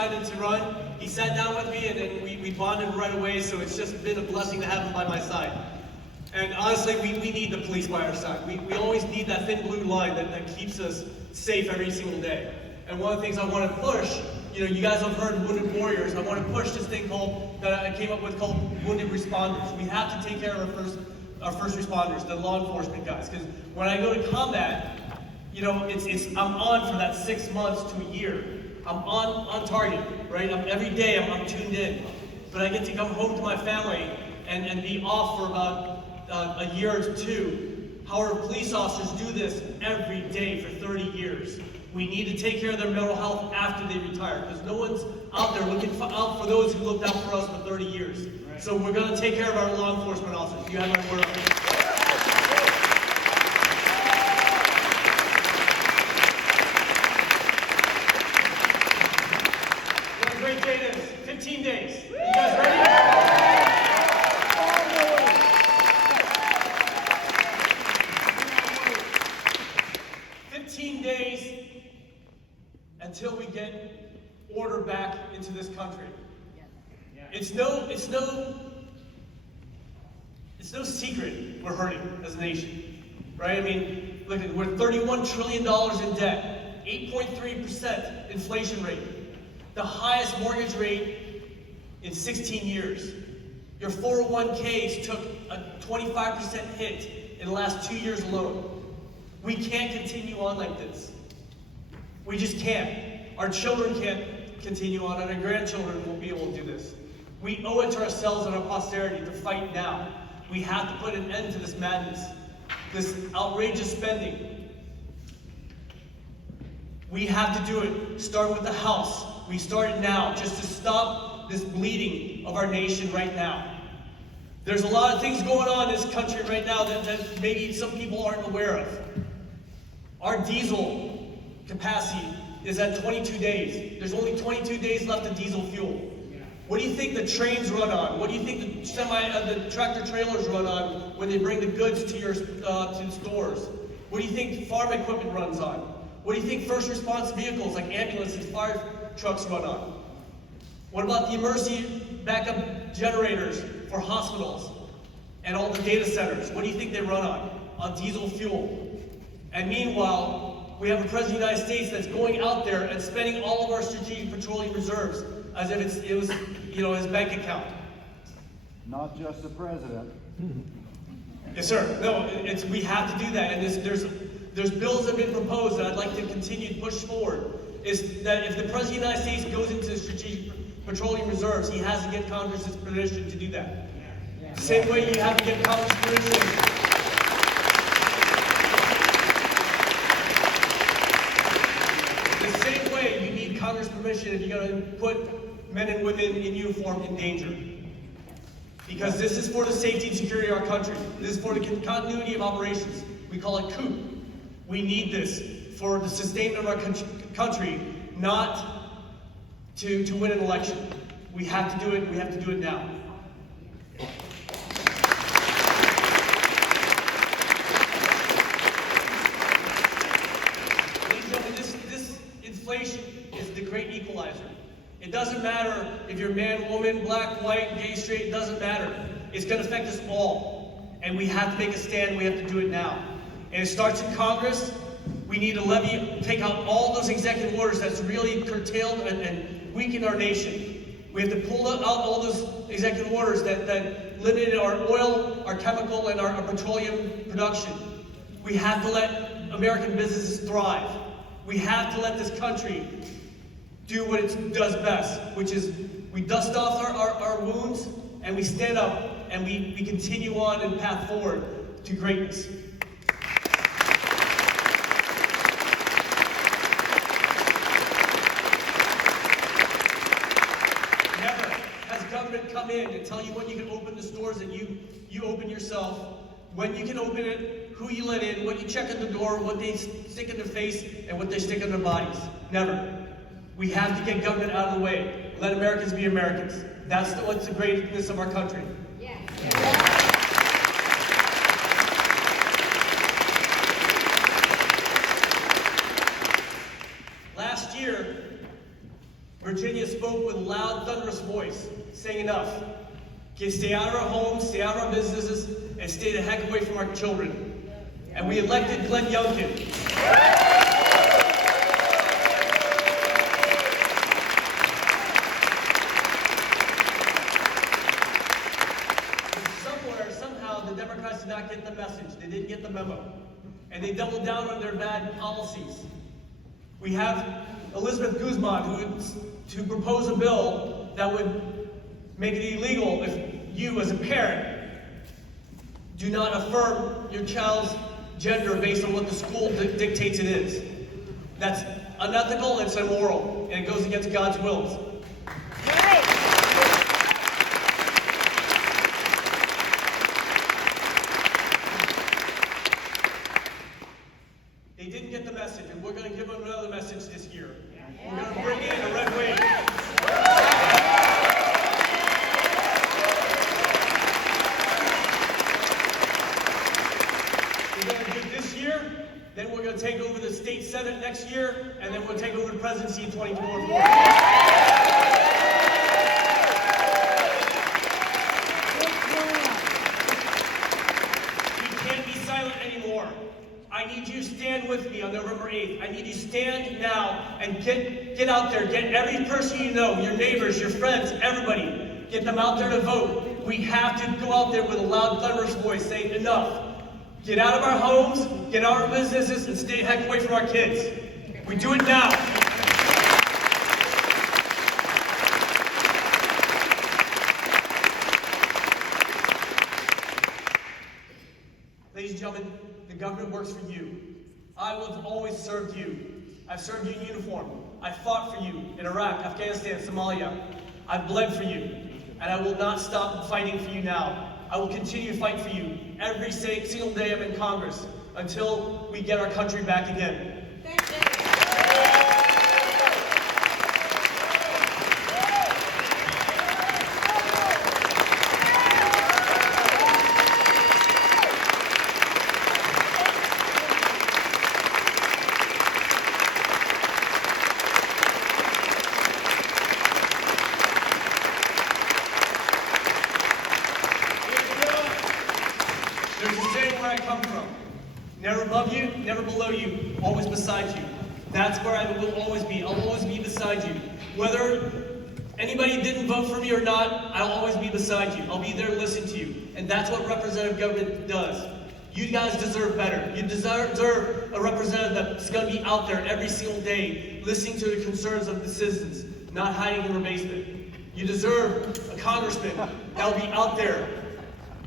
decided to run, he sat down with me and then we bonded right away, so it's just been a blessing to have him by my side. And honestly, we need the police by our side. We always need that thin blue line that keeps us safe every single day. And one of the things I want to push, you guys have heard Wounded Warriors. I want to push this thing that I came up with called Wounded Responders. We have to take care of our first responders, the law enforcement guys. Because when I go to combat, I'm on for that 6 months to a year. I'm on target, right? Every day I'm tuned in. But I get to come home to my family and be off for about a year or two. However, police officers do this every day for 30 years. We need to take care of their mental health after they retire, because no one's out there looking out for those who looked out for us for 30 years. Right. So we're going to take care of our law enforcement officers. You have my word on it. What a great day it is. 15 days. Are you guys ready? 15 days until we get order back into this country. It's no secret we're hurting as a nation, right? I mean, look, we're $31 trillion in debt, 8.3% inflation rate, the highest mortgage rate in 16 years. Your 401ks took a 25% hit in the last 2 years alone. We can't continue on like this. We just can't. Our children can't continue on, and our grandchildren won't be able to do this. We owe it to ourselves and our posterity to fight now. We have to put an end to this madness, this outrageous spending. We have to do it. Start with the House. We start it now, just to stop this bleeding of our nation right now. There's a lot of things going on in this country right now that maybe some people aren't aware of. Our diesel capacity is at 22 days. There's only 22 days left of diesel fuel. What do you think the trains run on? What do you think the tractor trailers run on when they bring the goods to your to the stores? What do you think farm equipment runs on? What do you think first response vehicles like ambulances, fire trucks run on? What about the emergency backup generators for hospitals and all the data centers? What do you think they run on? On diesel fuel. And meanwhile, we have a president of the United States that's going out there and spending all of our strategic petroleum reserves as if it was his bank account. Not just the president. Yes, sir. No, we have to do that. And there's bills that have been proposed that I'd like to continue to push forward. Is that if the president of the United States goes into strategic petroleum reserves, he has to get Congress's permission to do that. The same way you have to get Congress permission. Congress permission if you're going to put men and women in uniform in danger. Because this is for the safety and security of our country. This is for the continuity of operations. We call it COOP. We need this for the sustainment of our country, not to win an election. We have to do it. We have to do it now. Ladies and gentlemen, this inflation is the great equalizer. It doesn't matter if you're man, woman, black, white, gay, straight, it doesn't matter. It's going to affect us all. And we have to make a stand, we have to do it now. And it starts in Congress. We need to take out all those executive orders that's really curtailed and weakened our nation. We have to pull out all those executive orders that limited our oil, our chemical, and our petroleum production. We have to let American businesses thrive. We have to let this country do what it does best, which is we dust off our wounds and we stand up and we continue on and path forward to greatness. Never has government come in and tell you when you can open the stores that you open yourself, when you can open it, who you let in, what you check at the door, what they stick in their face, and what they stick in their bodies. Never. We have to get government out of the way. Let Americans be Americans. That's what's the greatness of our country. Yeah. Last year, we Virginia spoke with a loud, thunderous voice, saying enough. Stay out of our homes, stay out of our businesses, and stay the heck away from our children. And we elected Glenn Youngkin. Somehow, the Democrats did not get the message. They didn't get the memo. And they doubled down on their bad policies. We have Elizabeth Guzman, to propose a bill that would make it illegal if you, as a parent, do not affirm your child's gender based on what the school dictates it is. That's unethical and it's immoral, and it goes against God's will. They didn't get the message, and we're going to give them another message this year. We're going to bring in a red wave. We're going to do it this year, then we're going to take over the state senate next year, and then we'll take over the presidency in 2024. I need you to stand with me on November 8th. I need you to stand now and get out there. Get every person you know, your neighbors, your friends, everybody. Get them out there to vote. We have to go out there with a loud, thunderous voice saying enough. Get out of our homes, get out of our businesses, and stay the heck away from our kids. We do it now. Ladies and gentlemen, the government works for you. I will have always served you. I've served you in uniform. I fought for you in Iraq, Afghanistan, Somalia. I've bled for you, and I will not stop fighting for you now. I will continue to fight for you every single day I'm in Congress until we get our country back again. Thank you. There's a saying where I come from. Never above you, never below you, always beside you. That's where I will always be. I'll always be beside you. Whether anybody didn't vote for me or not, I'll always be beside you. I'll be there to listen to you. And that's what representative government does. You guys deserve better. You deserve a representative that's going to be out there every single day, listening to the concerns of the citizens, not hiding in their basement. You deserve a congressman that will be out there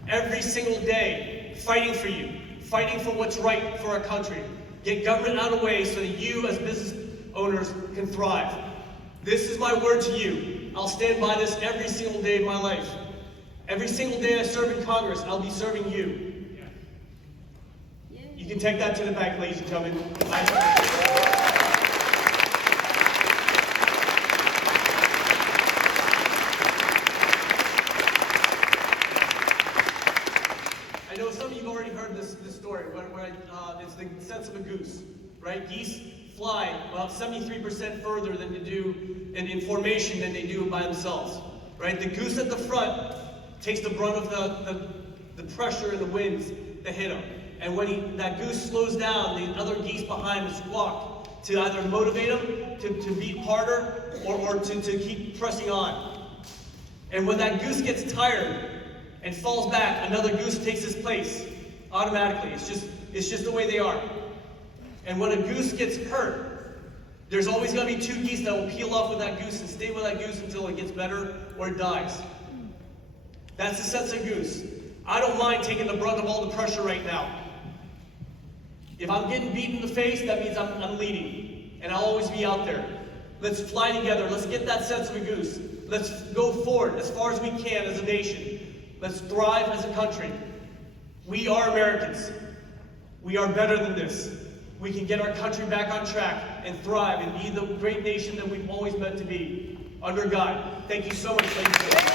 every single day, fighting for you, fighting for what's right for our country. Get government out of the way so that you as business owners can thrive. This is my word to you. I'll stand by this every single day of my life. Every single day I serve in Congress, I'll be serving you. You can take that to the bank, ladies and gentlemen. I know some of you have already heard this story, where it's the sense of a goose, right? Geese fly about 73% further than they do in formation than they do by themselves, right? The goose at the front takes the brunt of the pressure and the winds that hit him. And when that goose slows down, the other geese behind him squawk to either motivate him to beat harder or to keep pressing on. And when that goose gets tired and falls back, another goose takes his place automatically. It's just the way they are. And when a goose gets hurt, there's always going to be two geese that will peel off with that goose and stay with that goose until it gets better or it dies. That's the sense of goose. I don't mind taking the brunt of all the pressure right now. If I'm getting beat in the face, that means I'm leading, and I'll always be out there. Let's fly together. Let's get that sense of a goose. Let's go forward as far as we can as a nation. Let's thrive as a country. We are Americans. We are better than this. We can get our country back on track and thrive and be the great nation that we've always meant to be, under God. Thank you so much, ladies and gentlemen.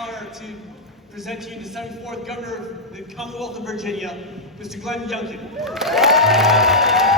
honor to present to you the 74th Governor of the Commonwealth of Virginia, Mr. Glenn Youngkin.